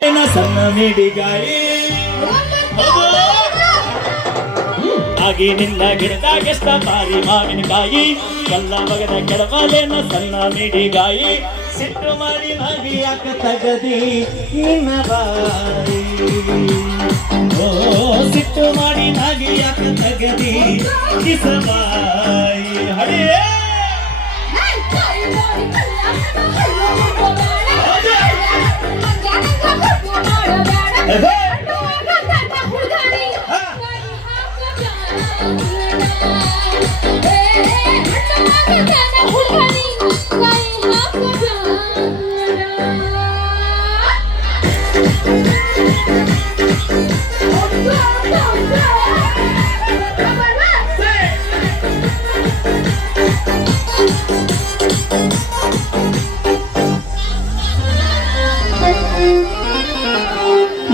ಸಣ್ಣ ಮಿಡಿಗಾಯಿ ಆಗಿ ನಿನ್ನ ಗಿಡದಾಗೆಷ್ಟ ಬಾರಿ ಮಾವಿನಕಾಯಿ ಕಲ್ಲ ಮಗದ ಕೆಳಬಾಲೇನ ಸಣ್ಣ ಮಿಡಿಗಾಯಿ ಸಿಟ್ಟು ಮಾಡಿ ನಾಗಿ ಯಾಕ ತಗದಿ ನಿನ್ನ ಬಾಯಿ ಓ ಸಿಟ್ಟು ಮಾಡಿ ನಾಗಿ ಯಾಕ ತಗದಿ ಕಿಸಬಾಯಿ ಹಡಿಯೇ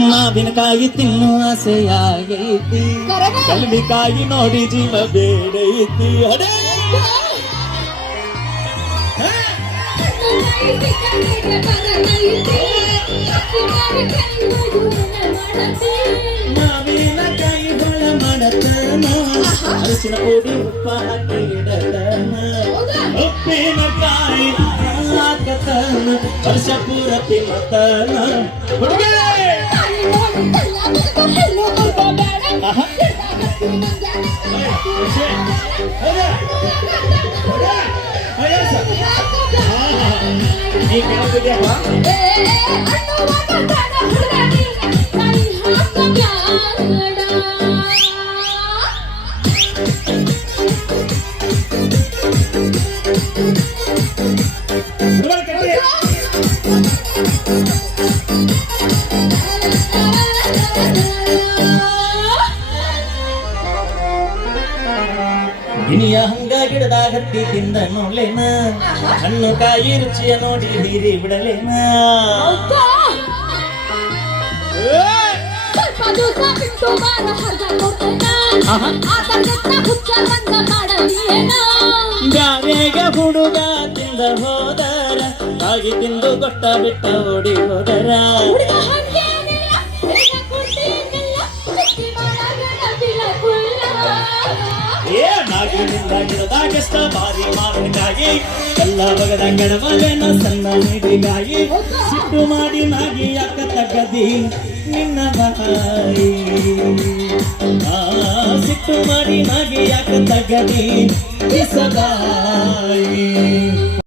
ಮಾವಿನಕಾಯಿ ತಿನ್ನು ಆಸೆಯಾಗೈತಿ ಕಲ್ಲಿಕಾಯಿ ನೋಡಿ ಜೀವ ಬೇಡೈತಿ ಅಡೇ ಮಾವಿನಕಾಯಿ ಹೊಳ ಮಾಡತನ ಅರಸಿನ ಪುಡಿ ಉಪ್ಪ ಹಾಕಿ ಇಡತನ ಉಪ್ಪಿನಕಾಯಿ ಹಾಕತನ ವರ್ಷ ಪೂರ ತಿನ್ನತನ ಹುಡುಗ ಗಿಣಿಯ ಹಂಗ ಗಿಡದಾಗ ಹತ್ತಿ ತಿಂದ ನೋಡ್ಲೇನ ಹಣ್ಣು ಕಾಯಿ ರುಚಿಯ ನೋಡಿ ಹೀರಿ ಬಿಡಲೇನ ಬ್ಯಾರೆಗ ಹುಡುಗ ತಿಂದ ಹೋದರ ಕಾಗಿ ತಿಂದು ಗೊಟ್ಟ ಬಿಟ್ಟ ಓಡಿ ಹೋದರ ನಾಗಿನಿಂದ ಗಿಡದಾಗೆಷ್ಟ ಬಾರಿ ಮಾವಿನಕಾಯಿ ಎಲ್ಲ ಬಗದ ಗಡಬಲೆನ ಸಣ್ಣ ಮಿಡಿಗಾಯಿ ಸಿಟ್ಟು ಮಾಡಿ ನಾಗಿ ಯಾಕ ತಗದಿ ನಿನ್ನ ಬಾಯಿ ಸಿಟ್ಟು ಮಾಡಿ ನಾಗಿ ಯಾಕ ತಗದಿ ಕಿಸಬಾಯಿ